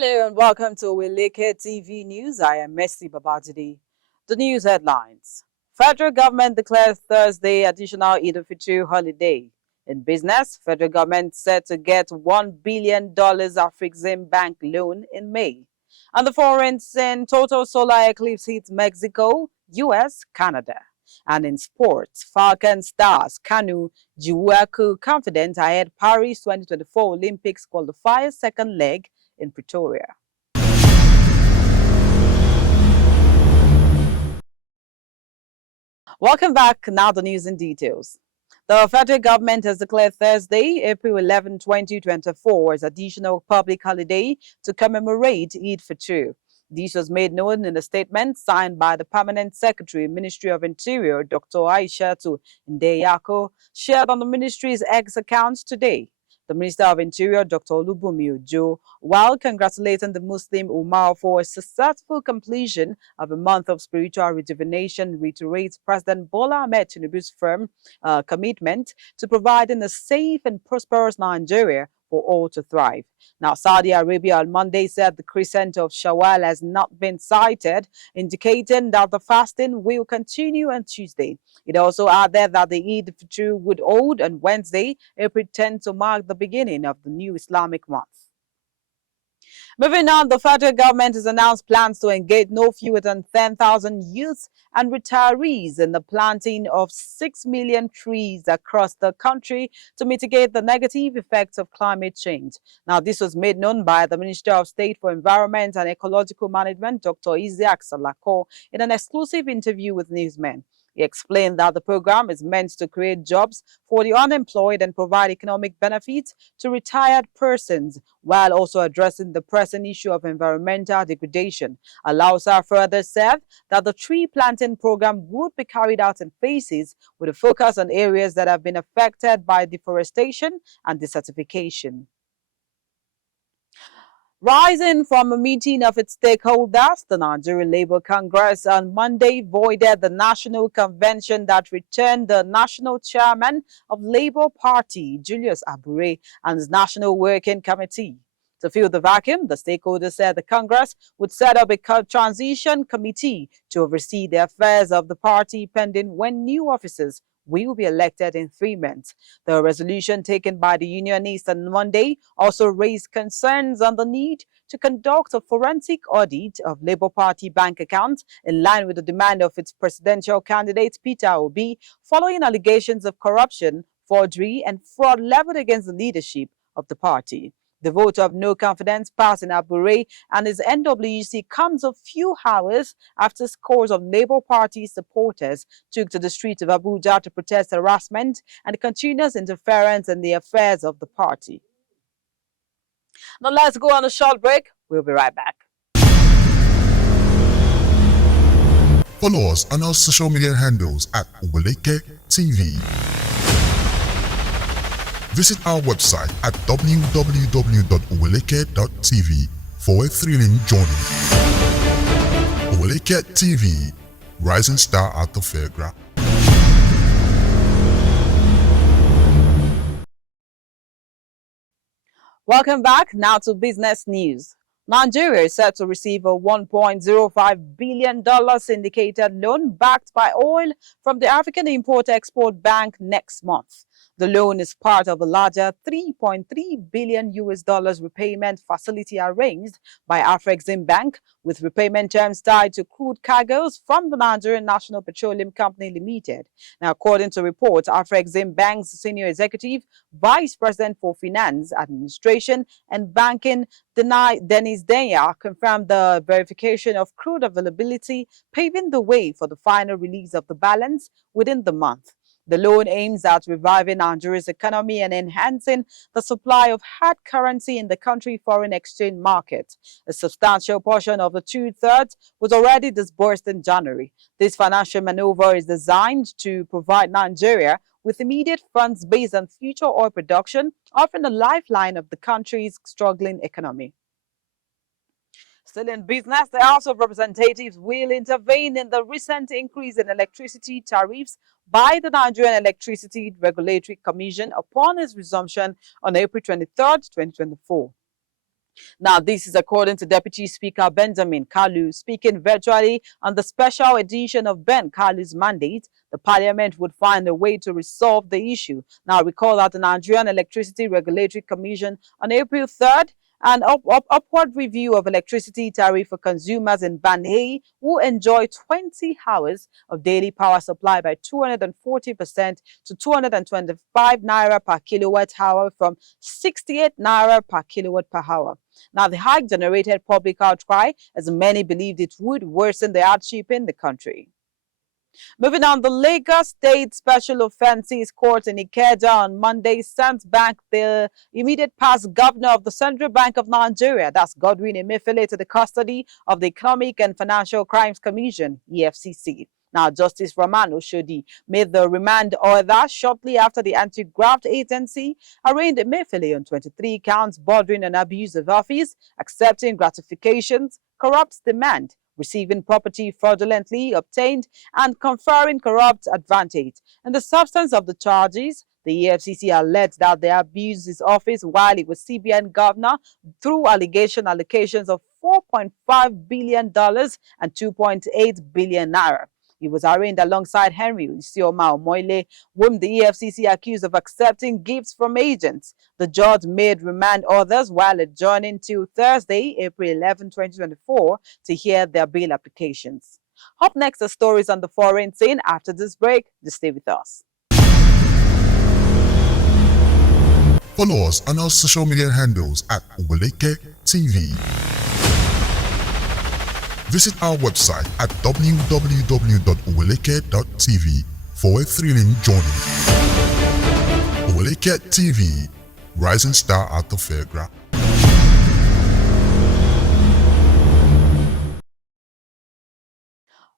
Hello and welcome to Oweleke TV News. I am Messi Babajide. The news headlines. Federal government declares Thursday additional Eid-el-Fitr holiday. In business, federal government set to get $1 billion Afreximbank loan in May. And the foreign total solar eclipse hits Mexico, US, Canada. And in sports, Falcons stars Kanu and Jiwuaku confident ahead Paris 2024 Olympics qualifier second leg in Pretoria. Welcome back. Now the news in details. The federal government has declared Thursday, April 11, 2024 as additional public holiday to commemorate Eid-el-Fitr. This was made known in a statement signed by the Permanent Secretary, Ministry of Interior, Dr. Aishatu Ndeyako, shared on the ministry's X account today. The Minister of Interior, Dr. Olubunmi Ojo, while congratulating the Muslim Ummah for a successful completion of a month of spiritual rejuvenation, reiterates President Bola Ahmed Tinubu's firm commitment to providing a safe and prosperous Nigeria for all to thrive. Now, Saudi Arabia on Monday said the crescent of Shawwal has not been sighted, indicating that the fasting will continue on Tuesday. It also added that the Eid-el-Fitr would hold on Wednesday, April 10, to mark the beginning of the new Islamic month. Moving on, the federal government has announced plans to engage no fewer than 10,000 youths and retirees in the planting of 6 million trees across the country to mitigate the negative effects of climate change. Now, this was made known by the Minister of State for Environment and Ecological Management, Dr. Isiaq Salako, in an exclusive interview with newsmen. He explained that the program is meant to create jobs for the unemployed and provide economic benefits to retired persons, while also addressing the pressing issue of environmental degradation. Alausa further said that the tree planting program would be carried out in phases with a focus on areas that have been affected by deforestation and desertification. Rising from a meeting of its stakeholders, the Nigerian Labour Congress on Monday voided the national convention that returned the national chairman of Labour Party, Julius Abure, and his National Working Committee. To fill the vacuum, the stakeholders said the Congress would set up a transition committee to oversee the affairs of the party pending when new officers will be elected in 3 months. The resolution taken by the unionists on Monday also raised concerns on the need to conduct a forensic audit of Labour Party bank accounts in line with the demand of its presidential candidate Peter Obi, following allegations of corruption, forgery, and fraud leveled against the leadership of the party. The vote of no confidence passed in Abure and his NWC comes a few hours after scores of Labour Party supporters took to the streets of Abuja to protest harassment and continuous interference in the affairs of the party. Now let's go on a short break. We'll be right back. Follow us on our social media handles at Oweleke TV. Visit our website at www.oweleketv for a thrilling journey. Oweleke TV, rising star at the fairground. Welcome back. Now to business news. Nigeria is set to receive a $1.05 billion syndicated loan backed by oil from the African Import-Export Bank next month. The loan is part of a larger $3.3 billion repayment facility arranged by Afreximbank, with repayment terms tied to crude cargoes from the Nigerian National Petroleum Company Limited. Now, according to reports, Afreximbank's senior executive, Vice President for Finance, Administration and Banking, Dennis Denya, confirmed the verification of crude availability, paving the way for the final release of the balance within the month. The loan aims at reviving Nigeria's economy and enhancing the supply of hard currency in the country's foreign exchange market. A substantial portion of the 2/3 was already disbursed in January. This financial maneuver is designed to provide Nigeria with immediate funds based on future oil production, offering a lifeline of the country's struggling economy. Still in business, the House of Representatives will intervene in the recent increase in electricity tariffs by the Nigerian Electricity Regulatory Commission upon its resumption on April 23, 2024. Now, this is according to Deputy Speaker Benjamin Kalu speaking virtually on the special edition of Ben Kalu's mandate. The parliament would find a way to resolve the issue. Now, recall that the Nigerian Electricity Regulatory Commission on April 3rd an upward review of electricity tariff for consumers in Band A will enjoy 20 hours of daily power supply by 240% to 225 naira per kilowatt hour from 68 naira per kilowatt per hour. Now, the hike generated public outcry as many believed it would worsen the hardship in the country. Moving on, the Lagos State Special Offences Court in Ikeja on Monday sent back the immediate past governor of the Central Bank of Nigeria, that's Godwin Emefiele, to the custody of the Economic and Financial Crimes Commission, EFCC. Now, Justice Rahman Oshodi made the remand order shortly after the anti-graft agency arraigned Emefiele on 23 counts bordering on abuse of office, accepting gratifications, corrupt demand, receiving property fraudulently obtained, and conferring corrupt advantage. In the substance of the charges, the EFCC alleged that they abused his office while he was CBN governor through allocations of $4.5 billion and 2.8 billion naira. He was arraigned alongside Henry Isioma Omoile, whom the EFCC accused of accepting gifts from agents. The judge made remand orders while adjourning till Thursday, April 11, 2024, to hear their bail applications. Up next are stories on the foreign scene. After this break, just stay with us. Follow us on our social media handles at Oweleke TV. Visit our website at www.oweleketv for a thrilling journey. Oweleke TV, rising star at the fairground.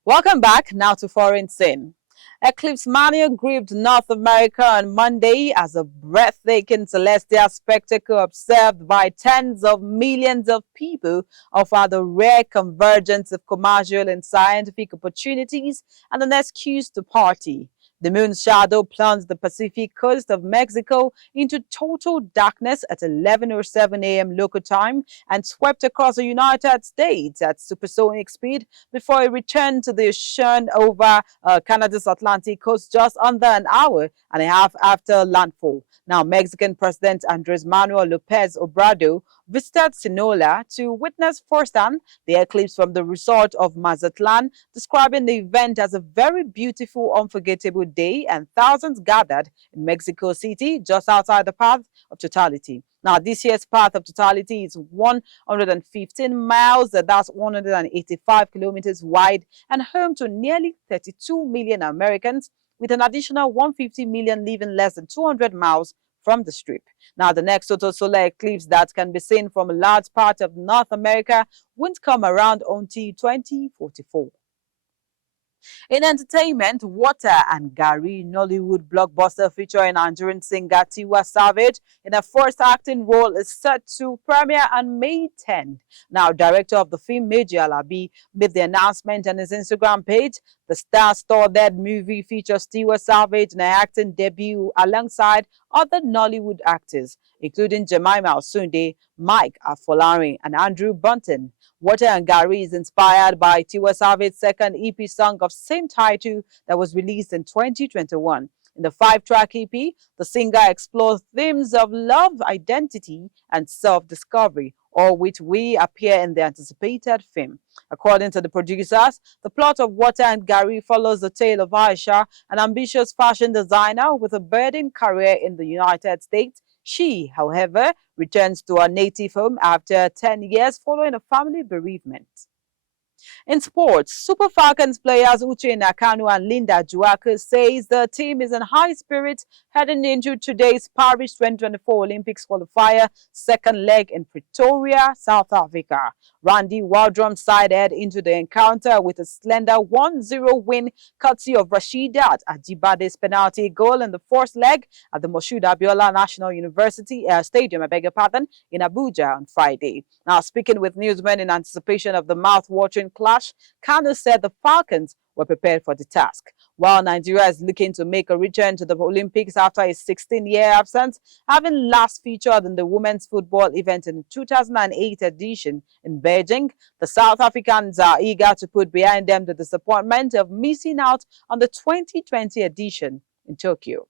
Welcome back now to Foreign Scene. Eclipse mania gripped North America on Monday as a breathtaking celestial spectacle observed by tens of millions of people offered a rare convergence of commercial and scientific opportunities and an excuse to party. The moon's shadow plunged the Pacific coast of Mexico into total darkness at 11:07 a.m. local time and swept across the United States at supersonic speed before it returned to the ocean over Canada's Atlantic coast just under an hour and a half after landfall. Now, Mexican President Andrés Manuel López Obrador visited Sinaloa to witness firsthand the eclipse from the resort of Mazatlan, describing the event as a very beautiful, unforgettable day, and thousands gathered in Mexico City just outside the path of totality. Now, this year's path of totality is 115 miles, that's 185 kilometers wide, and home to nearly 32 million Americans, with an additional 150 million living less than 200 miles from the strip. Now, the next total solar eclipse that can be seen from a large part of North America won't come around until 2044. In entertainment, Water and Garri, Nollywood blockbuster featuring Nigerian singer Tiwa Savage in a first acting role, is set to premiere on May 10th. Now, director of the film, Meji Alabi, made the announcement on his Instagram page. The star-studded movie features Tiwa Savage in an acting debut alongside other Nollywood actors, including Jemima Osunde, Mike Afolarin, and Andrew Bunton. Water and Garri is inspired by Tiwa Savage's second EP song of same title that was released in 2021. In the 5-track EP, the singer explores themes of love, identity, and self-discovery, all which will appear in the anticipated film. According to the producers, the plot of Water and Garri follows the tale of Aisha, an ambitious fashion designer with a budding career in the United States. She, however, returns to her native home after 10 years following a family bereavement. In sports, Super Falcons players Kanu and Jiwuaku says the team is in high spirits heading into today's Paris 2024 Olympics qualifier second leg in Pretoria, South Africa. Randy Waldrum's side head into the encounter with a slender 1-0 win courtesy of Rasheedat Ajibade's penalty goal in the first leg at the Moshood Abiola National University Stadium, in Abuja on Friday. Now, speaking with newsmen in anticipation of the mouth-watering clash, Kanu said the Falcons were prepared for the task. While Nigeria is looking to make a return to the Olympics after a 16-year absence, having last featured in the women's football event in the 2008 edition in Beijing, the South Africans are eager to put behind them the disappointment of missing out on the 2020 edition in Tokyo.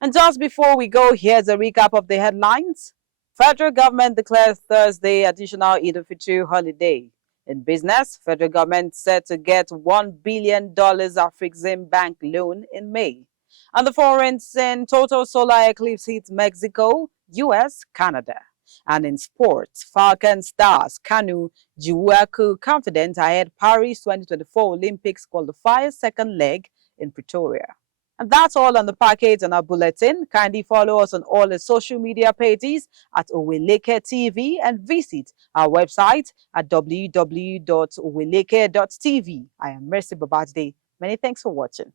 And just before we go, here's a recap of the headlines. Federal government declares Thursday additional Eid-el-Fitr holiday. In business, federal government set to get $1 billion Afreximbank loan in May. And the foreigners in total solar eclipse hits Mexico, US, Canada. And in sports, Falcons stars Kanu Jiwuaku confident ahead Paris 2024 Olympics qualifier second leg in Pretoria. And that's all on the package and our bulletin. Kindly follow us on all the social media pages at Oweleketv and visit our website at www.oweleke.tv. I am Mercy Babajide. Many thanks for watching.